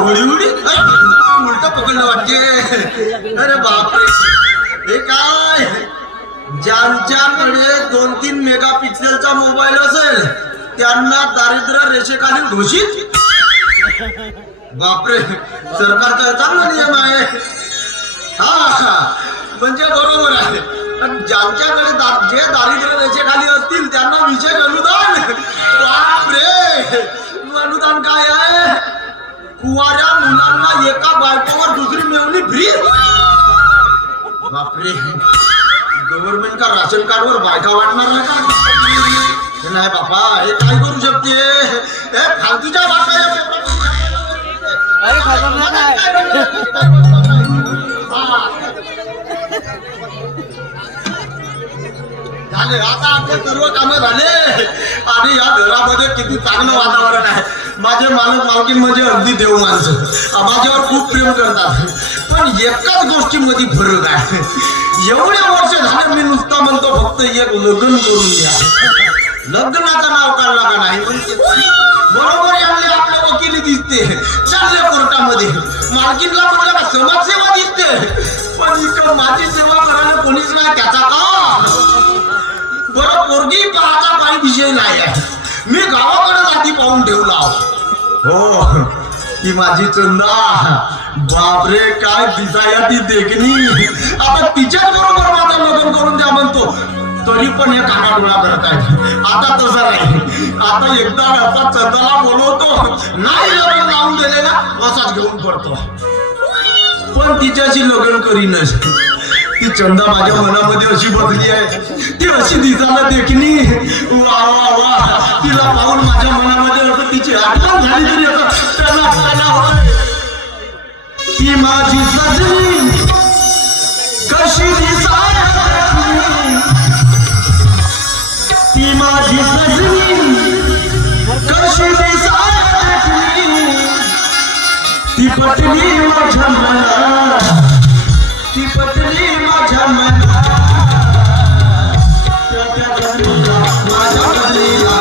उडी उडी उलट पकडलं वाटते. अरे बापरे, हे काय? ज्यांच्याकडे 2-3 मेगापिक्सेलचा मोबाईल असेल त्यांना दारिद्र्य रेषेखाली घोषित. बापरे, सरकारचा चांगला नियम आहे. हा म्हणजे बरोबर आहे. पण ज्यांच्याकडे जे दारिद्र्य रेषेखाली असतील त्यांना विशेष अनुदान. बापरे, अनुदान काय आहे? कुवाऱ्या मुलांना एका बायकोवर दुसरी मेवणी फ्री. बापरे, गव्हर्नमेंट का राशन कार्डवर बायका वाटणार नाही का? नाही बाबा, हे काय करू शकते? हे फालतूच्या बायका झाले. आता आपले सर्व कामं झाले आणि या घरामध्ये किती चांगलं वातावरण आहे. माझे मालक मालकीन म्हणजे अगदी देव माणसं, माझ्यावर खूप प्रेम करतात. पण एकाच गोष्टीमध्ये फरक आहे. एवढे वर्ष झाले मी नुसता म्हणतो फक्त एक लग्न करून द्या. लग्नाचं नाव काढला का नाही म्हणजे बरोबर यांनी आपल्या वकिली दिसते, चालले कोर्टामध्ये. मालकीनला म्हणलं का समाजसेवा दिसते, पण इकडं माझी सेवा करायला कोणीच नाही. त्याचा का बरं पोरगी पाहता काही विषय नाही आहे. मी गावाकडे जाती पाहून ठेवला. हो, ती माझी चंदा. बापरे, काय दिसाया ती देखणी. आता तिच्याच बरोबर माझं लग्न करून द्या म्हणतो, तरी पण हे काका डोळा करत आहे. आता तसं नाही. आता एकदा असा चंदाला बोलवतो, नाही लग्न लावून दिले ना असाच घेऊन पडतो. पण तिच्याशी लग्न करीनच. ती चंदा माझ्या मनामध्ये अशी बसली आहे, ती अशी दिसायला देखणी. वा वा वा, तिला पाहून माझ्या मनामध्ये असं तिची आठवण झाली तरी असं त्याला होय. ती माझी सजनी कशी दिसायला देखणी, ती माझी सजनी कशी दिसायला देखणी, ती पटली माझ्या मनाला, ती पटली माझ्या मनाला. माझ्या बदलीला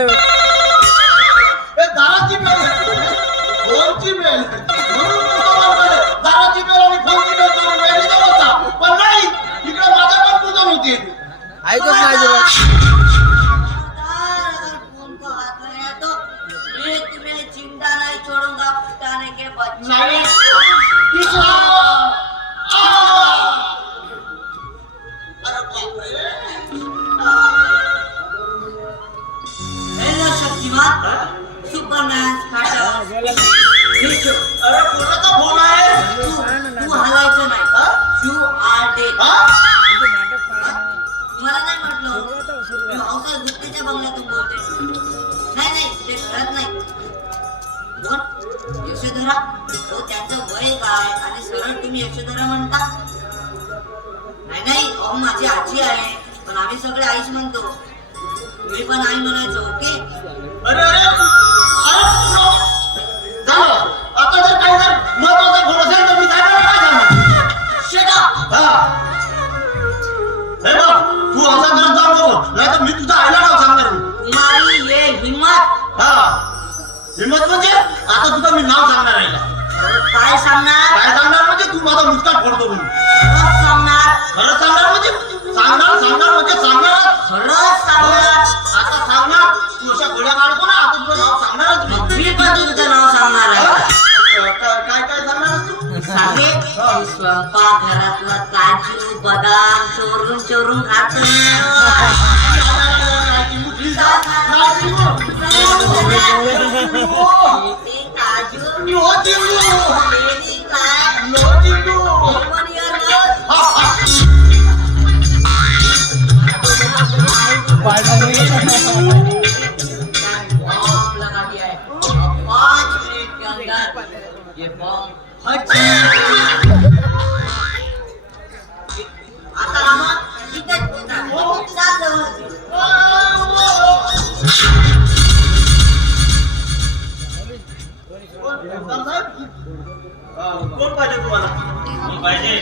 एवढ्या वेळ ए, दाराची बेल फोनची बेल म्हणून तुझा वाटलं. दाराची बेल आणि फोनची बेल करून वेळी जायचा. पण नाही, इकडे माझ्या पण पूजन होती. ऐकत नाही अजिबात. फोन को हाथ लगाया तो ये तुम्हें जिंदा नहीं छोड़ूंगा फुटाने के बच्चे नाही. अरे बापरे. हेलो शक्तिमान सुपरमैन फाटा अरे कोणाचा फोन आहे? तू हलायचं नाही हा? यू आर डेड हा? मला नाही म्हटलं मी हौसा गुप्तेच्या बंगल्यातून बोलते नाही ते खरंच नाही कोण यशोधरा हो त्यांचं वय काय आणि सरळ तुम्ही यशोधरा म्हणता नाही अहो माझी आजी आहे पण आम्ही सगळे आईच म्हणतो तुम्ही पण आई म्हणायचं ओके अरे झालं. आता जर काही जर महत्वाचा फोन असेल तर मी साहेबांना काय सांगणार? शट अप हा. हे बघ, तू असा करत जाऊ नको, नाहीतर मी तुझ्या आईला नाव सांगणार मी. तुम्हारी ये हिम्मत हा. हिम्मत म्हणजे आता तुझं मी नाव सांगणार आहे का? काय सांगणार काय सांगणार म्हणजे तू माझा मुस्काट फोडतो म्हणून. खरंच सांगणार खरं सांगणार म्हणजे सांगणार म्हणजे सांगणार. खरंच सांगणार आता सांगणार. तू अशा गोळ्या काढतो ना, आता तुझं नाव सांगणारच मी. मी पण तुझं नाव सांगणार आहे काय सांगणार तू? सांगे स्वयंपाक घरातला काजू बदाम चोरून खात लगा दिया है 5 मिनट के अंदर ये बॉम्ब आता रामा इथे कोण पाहिजे तुम्हाला? पाहिजे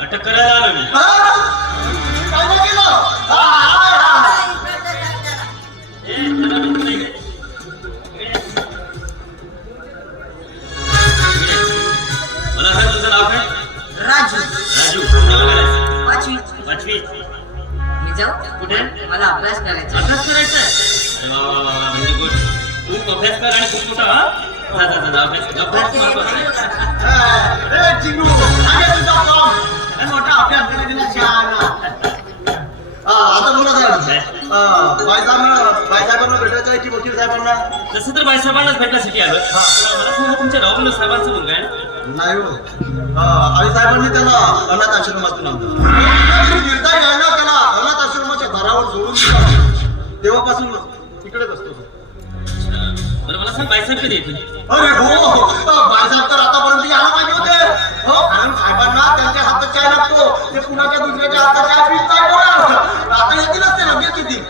अटक करायला आलो मी. काय नाही केलं? ए, चला मित्र इकडे. मला सांग तुझं नाव काय? राजू राजू. कुठं करायचं? 5वी 5वी. मी जाऊ कुठे? मला अभ्यास करायचा अभ्यास करायचा आहे? अरे वा वा वा वा, म्हणजे गुड. तू अभ्यास कर आणि खूप मोठा हा? जा अभ्यास महत्वाचा आहे. ए, चिंगू, सांगे तुझा फॉर्म. काय मोठा अभ्यास करायला शहाणा. आता बोला साहेब. बाईसाहेबांना भेटायचं आहे की वकील साहेबांना? तसं तर बाईसाहेबांनाच भेटण्यासाठी आलो. मला सांगा तुमच्या राहुल साहेबांचं मुलगा आहे ना? नाही हो. आई साहेबांनी त्याला अनाथ आश्रमातून आणलं. निर्णय घ्यायला त्याला अनाथ आश्रमाच्या घरावर सोडून दिला. तेव्हापासून तिकडेच असतो. बरं मला सांग बाईसाहेब कधी येतील? अरे हो, बाईसाहेब तर आतापर्यंत यायला पाहिजे होते. हो, कारण साहेबांना त्यांच्या हातात चाय लागतो. ते कुणाच्या दुसऱ्याच्या हातात चाय पीत नाही बरं. आता येतीलच ते लगेच येतील.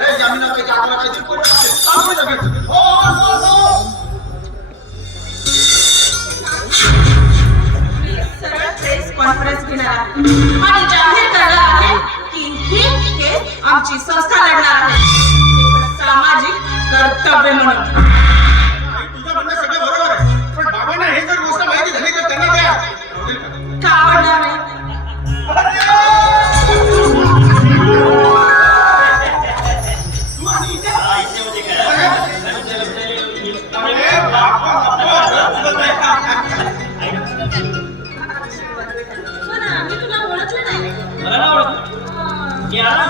हे जामिनापैकी आम्हाला काहीतरी करून टाकेल. आम्ही लगेच. सरळ प्रेस कॉन्फरन्स घेणार आहे आणि जाहीर करणार आहे की ही केस आमची संस्था लढणार आहे एक सामाजिक कर्तव्य म्हणून. तुझं म्हणणं सगळं बरोबर आहे, पण बाबांना हे जर गोष्ट माहिती झाली तर त्यांना द्या. का आवडणार नाही? तू आणि इथे हा, इथे म्हणजे काय? हो ना, मी तुला ओळखलं नाही. मला ना ओळख. मी आला.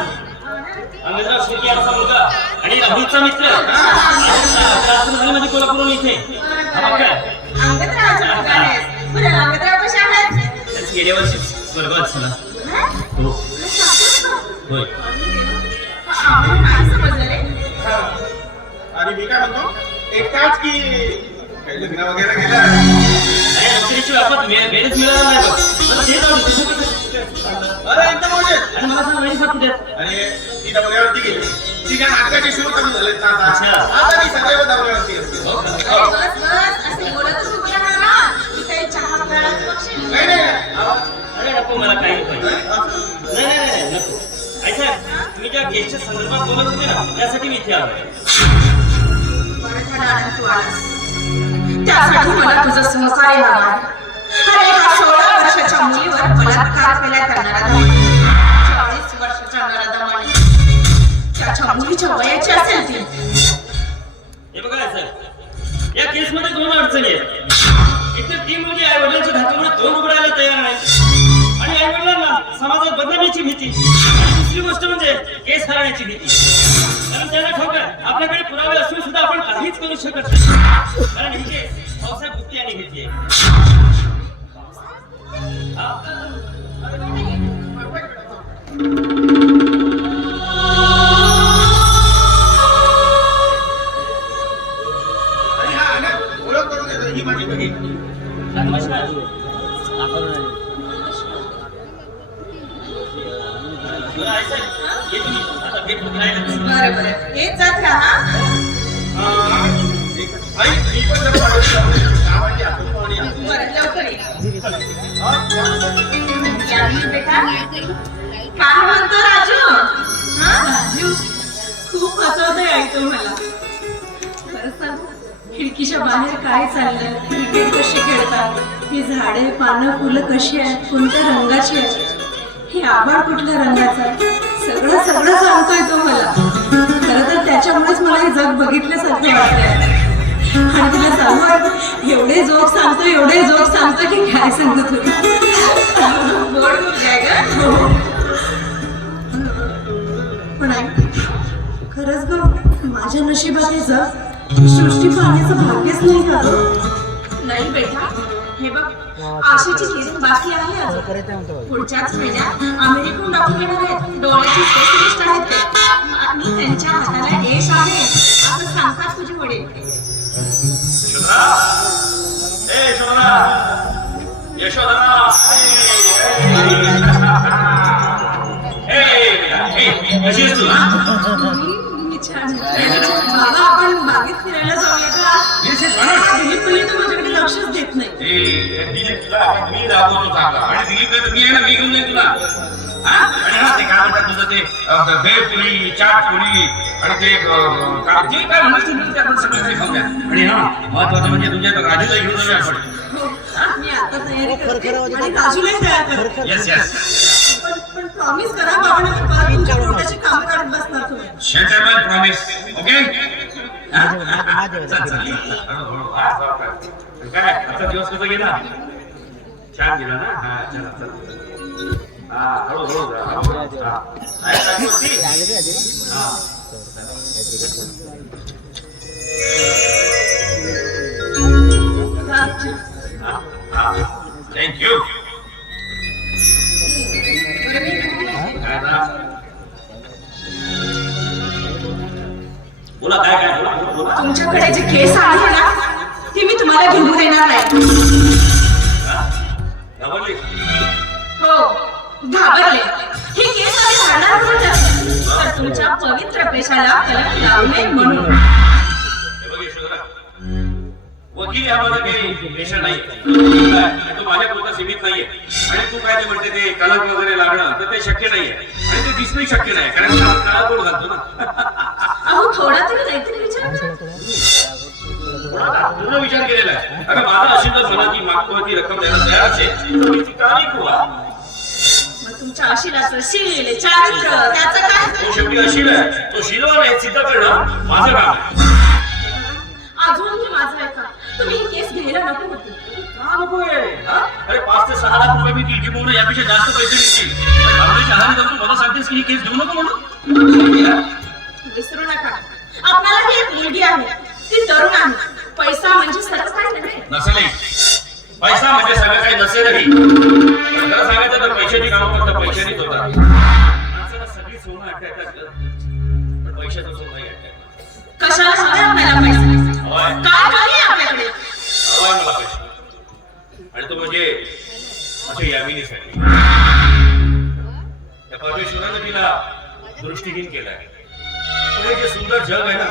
अंगदराव शेळके यांचा मुलगा आणि राहुलचा मित्र. माझी कोल्हापूरून इथे. हा बघ काय? अंगदरावचा मुलगा आहेस. बरं, अंगदराव कशा आहेत? त्याच गेल्या वर्षी स्वर्गात झाला. हो. होय. आपण काय समजलं रे? आणि मी काय म्हणतो, एकटाच की काही लग्न वगैरे गेलं? अरे नोकरीची व्यापार वेळच मिळाला नाही बघ. मला ते जाऊ दे. अरे एकदम म्हणजे आणि मला सांग वेळी साथ द्या. अरे ती दबऱ्यावरती गेली. तिच्या नाटकाचे शो कमी झालेत ना आता. अच्छा. आता ती सदैव दबऱ्यावरती असते. हो का? अरे बस बस, असं बोलतच उभं राहा ना. मी काही चहा वगैरे बघशील? नाही नाही अरे नको मला काही पाहिजे. नाही नको. ऐसा तुम्ही ज्या केसच्या संदर्भात बोलत होते ना, त्यासाठी मी इथे आलोय. बरं झालं आनंद तू आलास. त्यासाठी मला तुझं सहकार्य हवं आहे. अरे एका 16 वर्षाच्या मुलीवर बलात्कार केला करणारा 40 वर्षाच्या नराधमाने त्याच्या मुलीच्या वयाची असेल ती. हे बघा सर, या केसमध्ये 2 अडचणी आहेत. इथे ती मुलगी आई वडिलांच्या धाकामुळे तोंड उघडायला तयार नाही आणि आई वडिलांना समाजात बदनामीची भीती आणि दुसरी गोष्ट म्हणजे केस हरण्याची भीती. कारण त्यांना ठाऊक आहे आपल्याकडे पुरावे असून सुद्धा आपण काहीच करू शकत नाही. कारण ही केस भाऊसाहेब गुप्ते यांनी घेतली आहे. आणि हा आनंद ओळख करून देतो, ही माझी बहीण. नमस्कार. बरं आहे साहेब, हे तुम्ही आता भेट होत राहिलं. बरं बरं येत जात राहा. आई, मी पण जरा गावाची आठवण आहे. बरं लवकर ये. या मी बेटा. काय म्हणतो राजू? हा राजू खूप हसवतोय आई तू मला. खरं सांगू, खिडकीच्या बाहेर काय चाललंय, क्रिकेट कशी खेळतात, ही झाडे पानं फुलं कशी आहेत, कोणत्या रंगाची आहेत, हे आभाळ कुठल्या रंगाचं आहे, सगळं सगळं सांगतोय तो मला. खरं तर त्याच्यामुळेच मला हे जग बघितल्यासारखं वाटतंय. आणि तुला सांगू, एवढे जोक सांगतो की काय सांगत होती. गोड मुलगा आहे गं. पण आई, खरंच ग माझ्या नशिबात हे जग सृष्टी पाहण्याचं भाग्यच नाही का गं? नाही बेटा, हे बघ आशेची किरण बाकी आहे अजून. पुढच्याच महिन्यात अमेरिकन डॉक्टर येणार आहेत, डोळ्याची स्पेशलिस्ट आहेत ते. आणि त्यांच्या हाताला यश आहे असं सांगतात तुझे वडील. कशी आहेस तू? मी छान आहे. बाबा आपण बागेत फिरायला जाऊया का? दिलीप तर माझ्याकडे लक्षच देत नाही. मी दाखवतो चांगला आणि दिलीप मी आहे ना, मी घेऊन जाईन तुला. आणि हा ते काय म्हणतात तुझं ते भेळपुरी, चाटपुरी आणि ते जे काय म्हणायचं ते आपण सगळं ते खाऊया. आणि हा महत्वाचं म्हणजे तुझ्या राजूला घेऊन जाऊया आपण. हो, मी आता तयारी करते आणि राजूलाही तयार करते. येस येस, पण प्रॉमिस करा बाबांना मी परत तुमच्या पोटाची कामं करत बसणार तुम्ही. शेंटेबल प्रॉमिस. ओके, काय आजचा दिवस कसा गेला? छान गेला ना? हा चला चला. हा हळूहळू जा, हळूहळू जा. काय चालू होती? हा. थँक्यू. बोला काय काय बोला बोला, बोला. तुमच्याकडे जे केस आहे ना ती मी तुम्हाला घेऊन देणार नाही. घाबरली? हो घाबरले. ही केस आम्ही घालणार म्हणून तर तुमच्या पवित्र पेशाला कलंक लावू नये म्हणून. हे बघ यशोधरा, वकील हा माझा काही पेशा नाही. तो माझ्या पुरता सीमित नाहीये. आणि तू काय ते म्हणते ते कलंक वगैरे लागणं तर ते शक्य नाहीये आणि ते दिसणंही शक्य नाही, कारण काळा कोण घालतो ना. अहो थोडा तरी काहीतरी विचार करा. पूर्ण विचार केलेला आहे. अगं माझा असेल तर मला ती मागतो ती रक्कम द्यायला तयार असेल तर मी ती का नाही करूया? मग तुमच्या अशिलाचं शील चारित्र्य त्याचं काय? तो शेवटी अशील आहे, तो शीलवान आहे, सिद्ध करणं माझं काम आहे. अजूनही माझं आहे का? तुम्ही ही केस घ्यायला नको होती. का नकोय? हा? अरे 5 ते 6 लाख रुपये मी ती किंवा यापेक्षा जास्त पैसे निघतील. भावनेच्या आधारे जाऊन तू मला सांगतेस की ही केस घेऊ नको म्हणून? विसरू नका आपल्याला ही एक मुलगी आहे, ती तरुण आहे. पैसा म्हणजे सर्व काही नव्हे. नसेलही. पैसा म्हणजे सगळं काही नसेलही. पण खरं सांगायचं तर पैशाची कामं फक्त पैशानीच होतात. माणसाला सगळी सोनं आठवतात पण पैशाचं सोनं नाही आठवत. कशाला हवे आपल्याला पैसे? हवाय काय नाही आपल्याकडे. हवाय मला पैसा. आणि तो म्हणजे अशा यामिनीसाठी. त्या परमेश्वरानं तिला दृष्टीहीन केलं आहे. पण हे जे सुंदर जग आहे ना,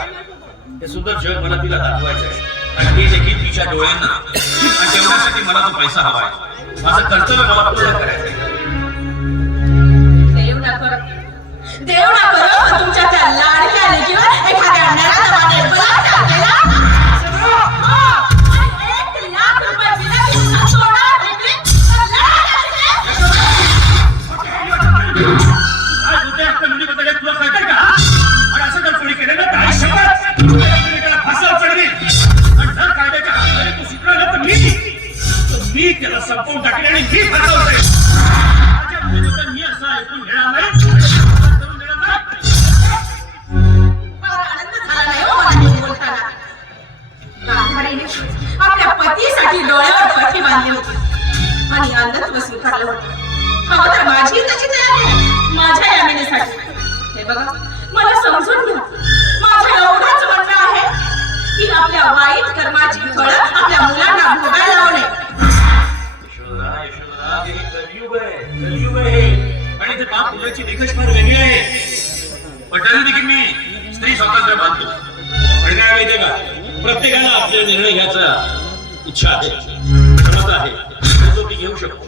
हे सुंदर जग मला तिला दाखवायचं आहे. आणि ते देखील तिच्या डोळ्यांना. आणि तेवढ्यासाठी मला तो पैसा हवा आहे. माझं कर्तव्य मला पूर्ण करायचं आहे. देव ना कर. देव ना करो तुमच्या त्या लाडक्या लेकीवर एखाद्या नराधमाने बलात्कार केला. हो, आणि 1,00,000 रुपये दिले की तुमचा सोडा विकली, तर लढायला शिकले. आज उद्या आपल्या मुलीबद्दल तुला कळतंय का? आणि असं जर कोणी केलं ना तर आयुष्यभर तुला एकमेकाला फासावर चढवेल. आणि जर कायद्याच्या हाताने तू सुटला ना तर मी त्याला संपवून टाकेन आणि मी फासावर चढेन. माझ्या मुलीबद्दल मी असं ऐकून घेणार नाही आणि करून देणार नाही. मला आनंद झाला नाही हो मला हे बोलताना. गांधारीने आपल्या पतीसाठी डोळ्यावर पट्टी बांधली होती आणि अंधत्व स्वीकारलं होतं. हवं तर माझी त्याची तयारी आहे माझ्या यामिनीसाठी. हे बघा, मला समजून घ्या. माझं एवढंच म्हणणं आहे की आपल्या वाईट कर्माची फळं आपल्या मुलांना भोगायला लावणे. यशोदा, यशोदा, हे कलियुग आहे, कलियुग आहे. आणि ते बाप मुलाची निकष फार वेगळी आहे. पण तरी देखील मी स्त्री स्वातंत्र्य मानतो. आणि काय माहितीये का, प्रत्येकाला आपले निर्णय घ्यायचा इच्छा आहे, क्षमता आहे, तो मी घेऊ शकतो.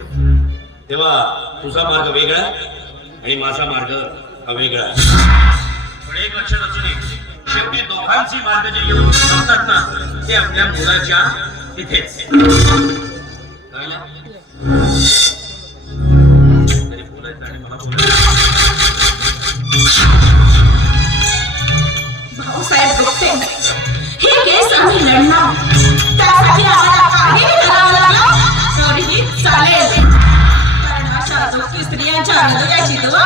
तेव्हा तुझा मार्ग वेगळा आणि माझा मार्ग हा वेगळा. पण एक लक्षात असू दे, शेवटी दोघांची मार्ग जे येऊन जमतात ना ते आपल्या मुलाच्या तिथेच. कळलं? तरी बोलायचं आणि मला बोलायचं. भाऊसाहेब गुप्ते, हे केस आम्ही लढणार. त्यासाठी आम्हाला काहीही करावं लागलं तरीही चालेल. कारण अशा दुःखी स्त्रियांच्या हृदयाची दुवा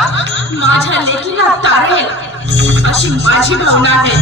माझ्या लेकीला तारेल अशी माझी भावना आहे.